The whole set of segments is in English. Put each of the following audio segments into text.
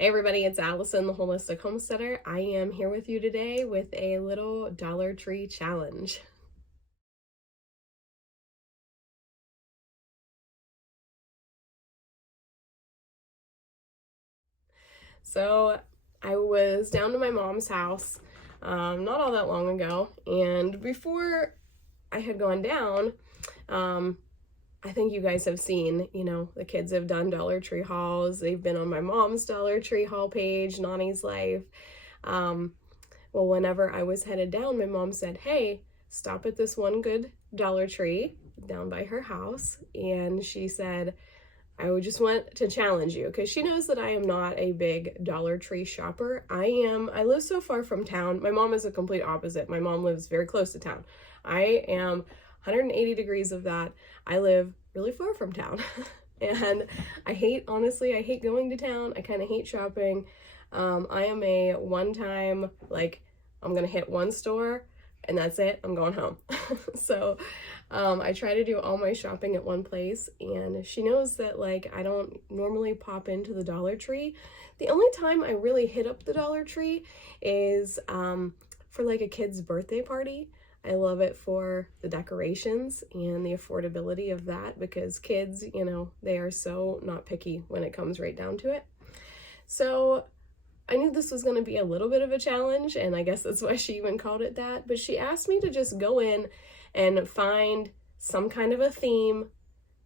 Hey everybody, it's Allison, the Holistic Homesteader. I am here with you today with a little Dollar Tree challenge. So I was down to my mom's house not all that long ago, and before I had gone down, I think you guys have seen, the kids have done Dollar Tree hauls. They've been on my mom's Dollar Tree haul page, Noni's Life. Well, whenever I was headed down, my mom said, hey, stop at this one good Dollar Tree down by her house. And she said, I would just want to challenge you, because she knows that I am not a big Dollar Tree shopper. I live so far from town. My mom is a complete opposite. My mom lives very close to town. I am 180 degrees of that. I live really far from town. And I hate going to town. I kind of hate shopping. I am a one-time, I'm gonna hit one store and that's it, I'm going home. So I try to do all my shopping at one place, and she knows that I don't normally pop into the Dollar Tree. The only time I really hit up the Dollar Tree is for a kid's birthday party. I love it for the decorations and the affordability of that, because kids, they are so not picky when it comes right down to it. So I knew this was going to be a little bit of a challenge, and I guess that's why she even called it that. But she asked me to just go in and find some kind of a theme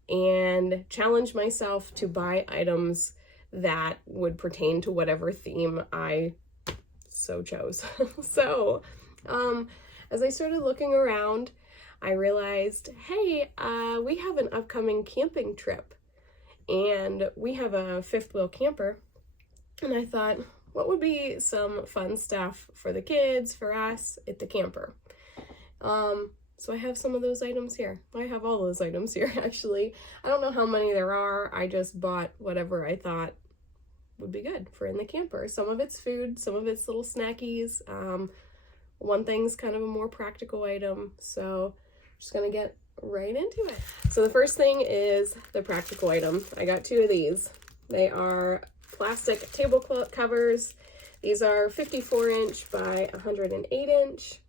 and challenge myself to buy items that would pertain to whatever theme I so chose. So, as I started looking around, I realized, hey, we have an upcoming camping trip, and we have a fifth wheel camper. And I thought, what would be some fun stuff for the kids, for us at the camper? So I have some of those items here. I have all those items here, actually. I don't know how many there are. I just bought whatever I thought would be good for in the camper. Some of it's food, some of it's little snackies. One thing's kind of a more practical item. So I'm just gonna get right into it. So the first thing is the practical item. I got two of these. They are plastic tablecloth covers. These are 54-inch by 108-inch.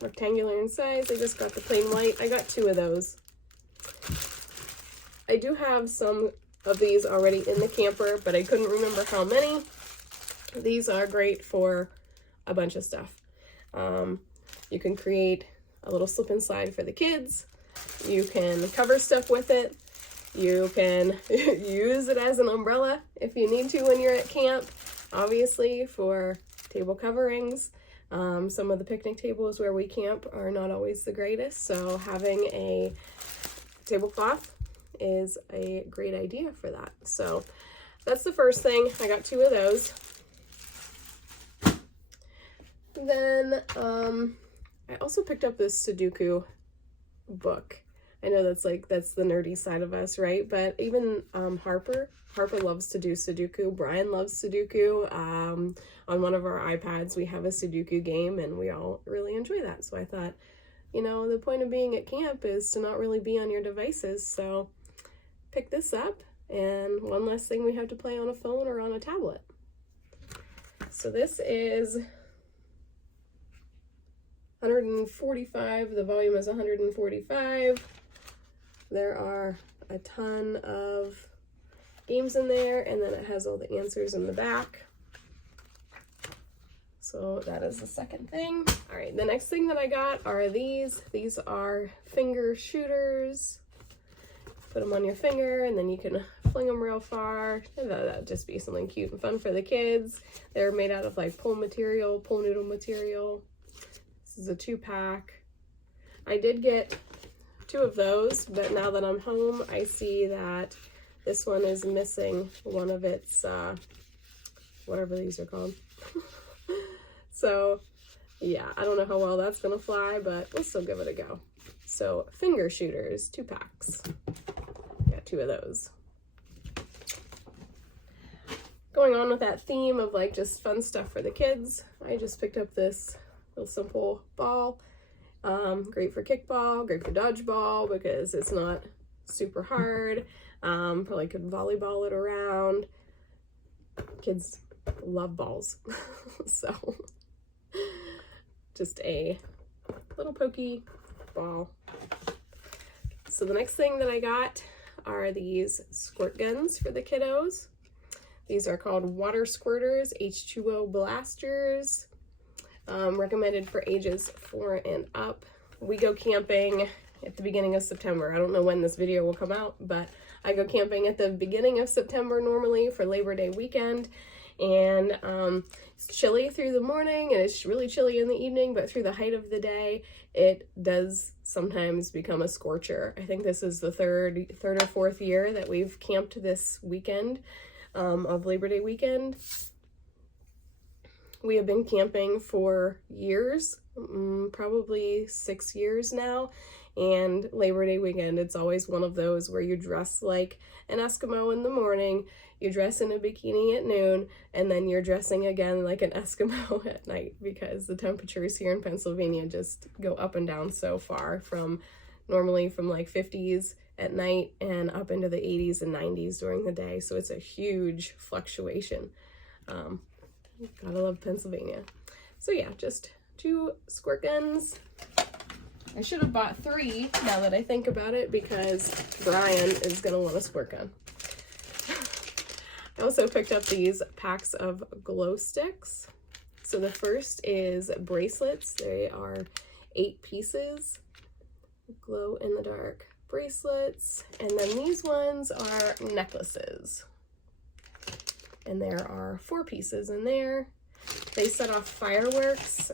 Rectangular in size. I just got the plain white. I got two of those. I do have some of these already in the camper, but I couldn't remember how many. These are great for a bunch of stuff. You can create a little slip and slide for the kids. You can cover stuff with it. You can use it as an umbrella if you need to when you're at camp, obviously, for table coverings. Some of the picnic tables where we camp are not always the greatest, so having a tablecloth is a great idea for that. So that's the first thing. I got two of those. Then I also picked up this Sudoku book. I know that's the nerdy side of us, right? But even Harper loves to do Sudoku. Brian loves Sudoku. On one of our iPads, we have a Sudoku game, and we all really enjoy that. So I thought, the point of being at camp is to not really be on your devices. So pick this up, and one less thing we have to play on a phone or on a tablet. So this is 145. The volume is 145. There are a ton of games in there, and then it has all the answers in the back. So that is the second thing. All right, the next thing that I got are these. These are finger shooters. Put them on your finger, and then you can fling them real far. And that'd just be something cute and fun for the kids. They're made out of pole noodle material. This is a 2-pack. I did get two of those, but now that I'm home, I see that this one is missing one of its, whatever these are called. So, yeah, I don't know how well that's gonna fly, but we'll still give it a go. So, finger shooters, 2 packs. Got two of those. Going on with that theme of just fun stuff for the kids, I just picked up this real simple ball. Great for kickball, great for dodgeball, because it's not super hard. Probably could volleyball it around. Kids love balls. So just a little pokey ball. So the next thing that I got are these squirt guns for the kiddos. These are called water squirters, H2O blasters, recommended for ages 4 and up. We go camping at the beginning of September. I don't know when this video will come out, but I go camping at the beginning of September normally for Labor Day weekend. And it's chilly through the morning and it's really chilly in the evening, but through the height of the day, it does sometimes become a scorcher. I think this is the third or fourth year that we've camped this weekend of Labor Day weekend. We have been camping for years, probably 6 years now. And Labor Day weekend, it's always one of those where you dress like an Eskimo in the morning, you dress in a bikini at noon, and then you're dressing again like an Eskimo at night, because the temperatures here in Pennsylvania just go up and down so far, from normally from like 50s at night and up into the 80s and 90s during the day. So it's a huge fluctuation. Gotta love Pennsylvania. So yeah, just 2 squirt guns. I should have bought 3 now that I think about it, because Brian is gonna want a squirt gun. I also picked up these packs of glow sticks. So the first is bracelets. They are 8 pieces, glow in the dark bracelets. And then these ones are necklaces. And there are 4 pieces in there. They set off fireworks,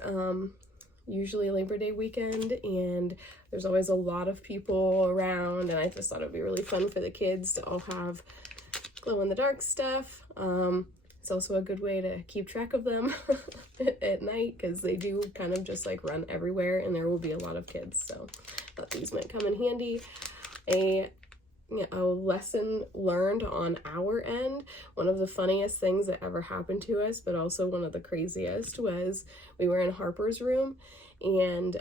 usually Labor Day weekend, and there's always a lot of people around, and I just thought it would be really fun for the kids to all have glow-in-the-dark stuff. It's also a good way to keep track of them at night, because they do kind of just like run everywhere, and there will be a lot of kids, so I thought these might come in handy. A lesson learned on our end. One of the funniest things that ever happened to us, but also one of the craziest, was we were in Harper's room, and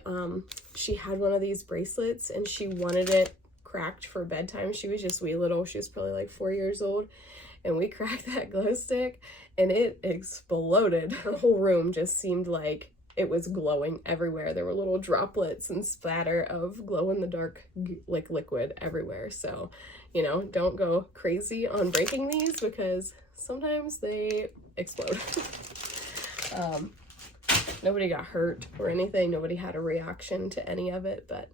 she had one of these bracelets and she wanted it cracked for bedtime. She was just wee little. She was probably like 4 years old, and we cracked that glow stick and it exploded. The whole room just seemed like it was glowing everywhere. There were little droplets and splatter of glow-in-the-dark like liquid everywhere. So, you know, don't go crazy on breaking these, because sometimes they explode. Nobody got hurt or anything. Nobody had a reaction to any of it, but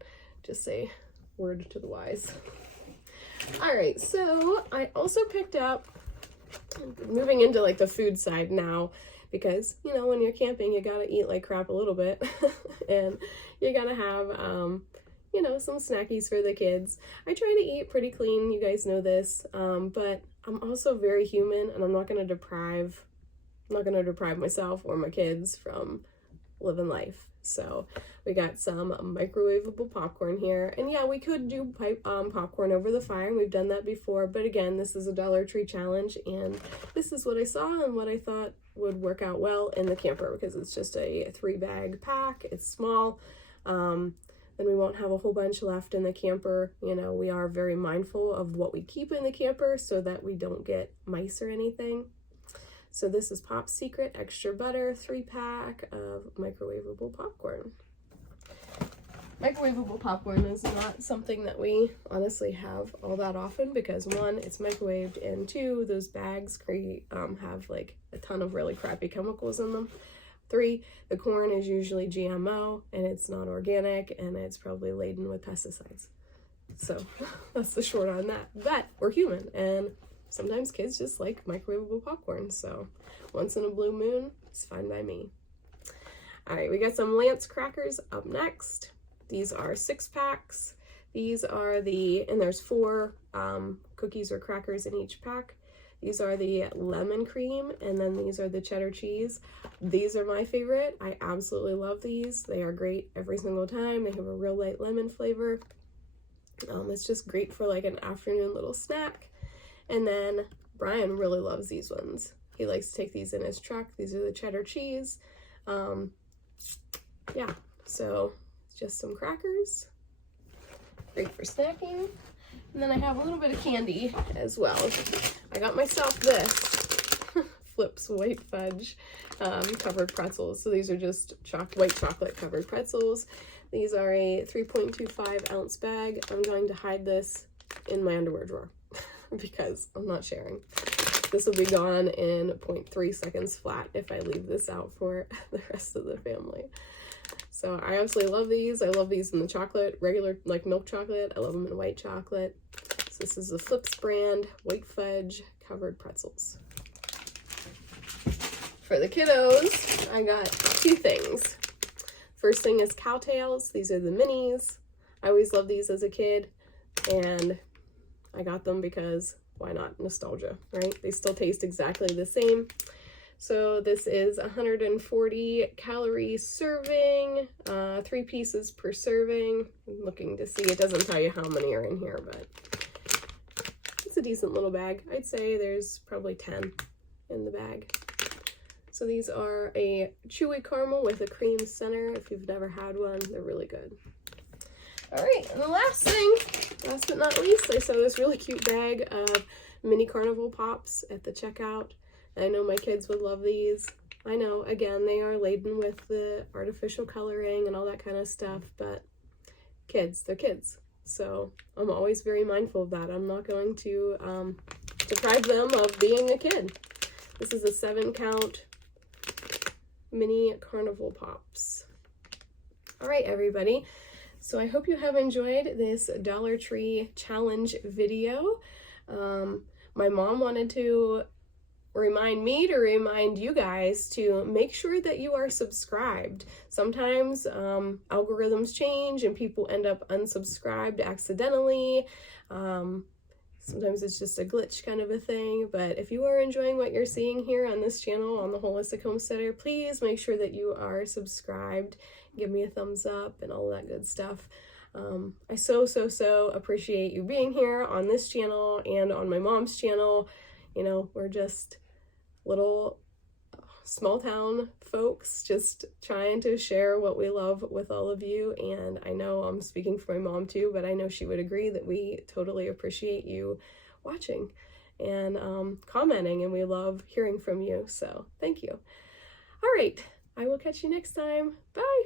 just a word to the wise. All right, so I also picked up, moving into like the food side now, because, you know, when you're camping, you gotta eat like crap a little bit, and you gotta have, you know, some snackies for the kids. I try to eat pretty clean, you guys know this, but I'm also very human, and I'm not gonna deprive myself or my kids from living life. So we got some microwavable popcorn here, and yeah, we could do popcorn over the fire, and we've done that before, but again, this is a Dollar Tree challenge, and this is what I saw and what I thought would work out well in the camper, because it's just a 3-bag pack. It's small. Then we won't have a whole bunch left in the camper. You know, we are very mindful of what we keep in the camper so that we don't get mice or anything. So this is Pop's Secret Extra Butter 3-pack of microwavable popcorn. Microwavable popcorn is not something that we honestly have all that often, because 1, it's microwaved, and 2, those bags have like a ton of really crappy chemicals in them. 3, the corn is usually GMO, and it's not organic, and it's probably laden with pesticides. So that's the short on that. But we're human, and sometimes kids just like microwavable popcorn, so once in a blue moon, it's fine by me. All right, we got some Lance crackers up next. These are 6 packs. These are and there's 4 cookies or crackers in each pack. These are the lemon cream, and then these are the cheddar cheese. These are my favorite. I absolutely love these. They are great every single time. They have a real light lemon flavor. It's just great for like an afternoon little snack. And then Brian really loves these ones. He likes to take these in his truck. These are the cheddar cheese. Yeah, so just some crackers, great for snacking. And then I have a little bit of candy as well. I got myself this Flips white fudge covered pretzels. So these are just white chocolate covered pretzels. These are a 3.25 ounce bag. I'm going to hide this in my underwear drawer because I'm not sharing. This will be gone in 0.3 seconds flat if I leave this out for the rest of the family. So I absolutely love these. I love these in the chocolate, regular like milk chocolate. I love them in white chocolate. So this is the Flips brand white fudge covered pretzels. For the kiddos, I got two things. First thing is Cowtails. These are the minis. I always loved these as a kid, and I got them because why not? Nostalgia, right? They still taste exactly the same. So this is 140 calorie serving, 3 pieces per serving. I'm looking to see, it doesn't tell you how many are in here, but it's a decent little bag. I'd say there's probably 10 in the bag. So these are a chewy caramel with a cream center. If you've never had one, they're really good. All right, and the last thing, last but not least, I saw this really cute bag of mini carnival pops at the checkout. I know my kids would love these. I know, again, they are laden with the artificial coloring and all that kind of stuff, but kids, they're kids. So I'm always very mindful of that. I'm not going to deprive them of being a kid. This is a 7-count mini carnival pops. All right, everybody. So I hope you have enjoyed this Dollar Tree challenge video. My mom wanted to remind me to remind you guys to make sure that you are subscribed. Sometimes algorithms change and people end up unsubscribed accidentally. Sometimes it's just a glitch kind of a thing, but if you are enjoying what you're seeing here on this channel, on the Holistic Homesteader, please make sure that you are subscribed. Give me a thumbs up and all that good stuff. I so appreciate you being here on this channel and on my mom's channel. You know, we're just little small town folks just trying to share what we love with all of you, and I know I'm speaking for my mom too, but I know she would agree that we totally appreciate you watching and commenting, and we love hearing from you, so thank you. All right, I will catch you next time. Bye.